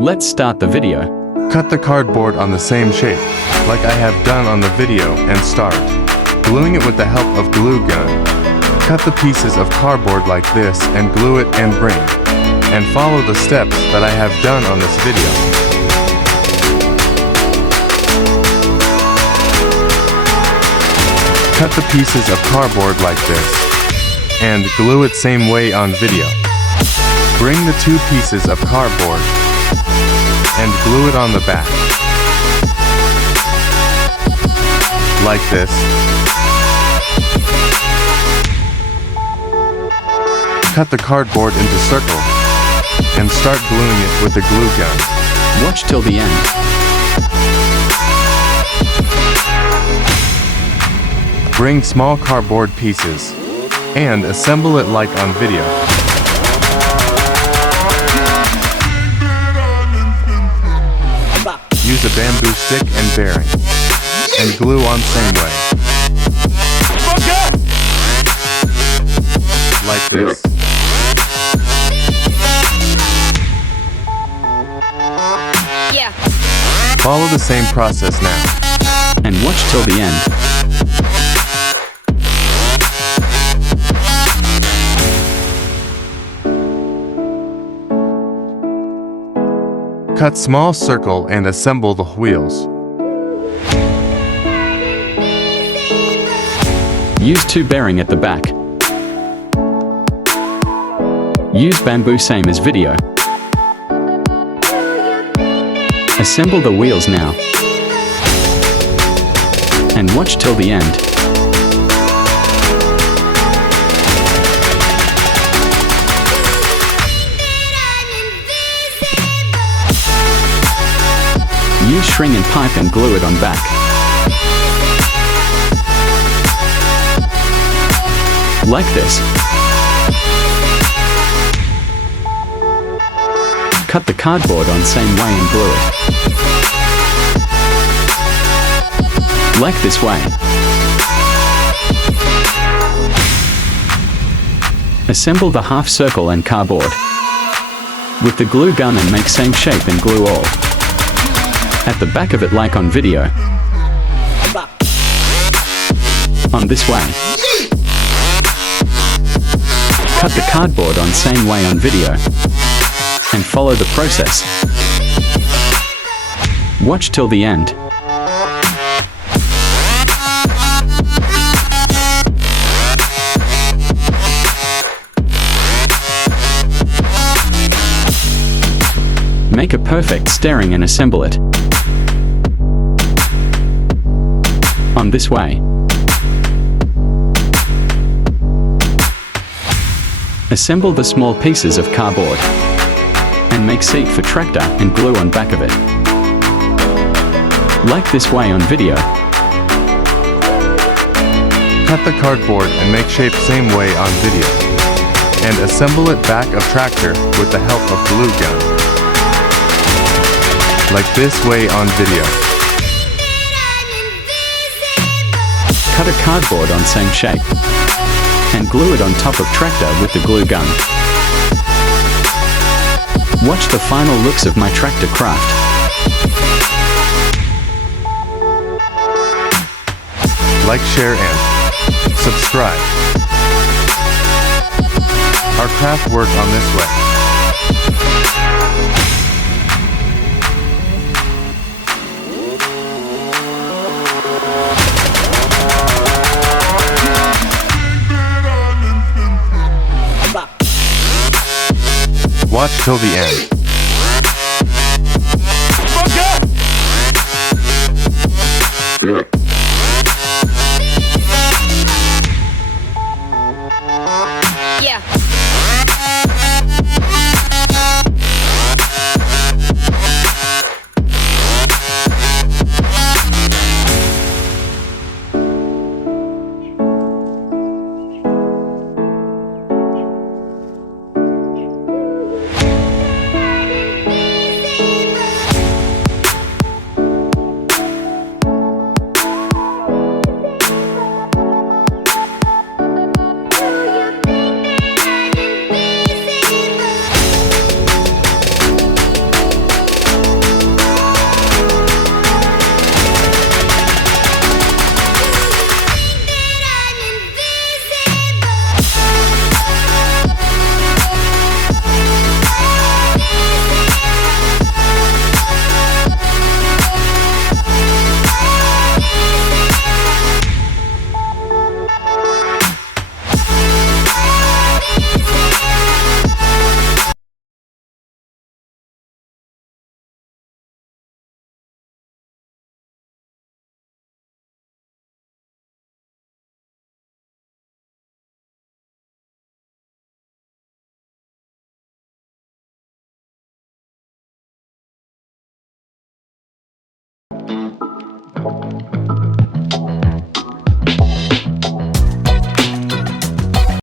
Let's start the video. Cut the cardboard on the same shape, like I have done on the video, and start gluing it with the help of glue gun. Cut the pieces of cardboard like this and glue it and bring. And follow the steps that I have done on this video. Cut the pieces of cardboard like this and glue it same way on video. Bring the two pieces of cardboard and glue it on the back. Like this. Cut the cardboard into circles and start gluing it with the glue gun. Watch till the end. Bring small cardboard pieces and assemble it like on video. Use a bamboo stick and bearing and glue on same way. Like this. Yeah. Follow the same process now. And watch till the end. Cut small circle and assemble the wheels. Use two bearing at the back. Use bamboo same as video. Assemble the wheels now. And watch till the end. Use string and pipe and glue it on back. Like this. Cut the cardboard on same way and glue it. Like this way. Assemble the half circle and cardboard with the glue gun and make same shape and glue all at the back of it like on video. On this way. Cut the cardboard on same way on video and follow the process. Watch till the end. Make a perfect steering and assemble it. On this way. Assemble the small pieces of cardboard and make seat for tractor and glue on back of it. Like this way on video. Cut the cardboard and make shape same way on video. And assemble it back of tractor with the help of glue gun. Like this way on video. Cut a cardboard on same shape and glue it on top of tractor with the glue gun. Watch the final looks of my tractor craft. Like, share and subscribe. Our craft work on this way. Watch till the end. Yeah.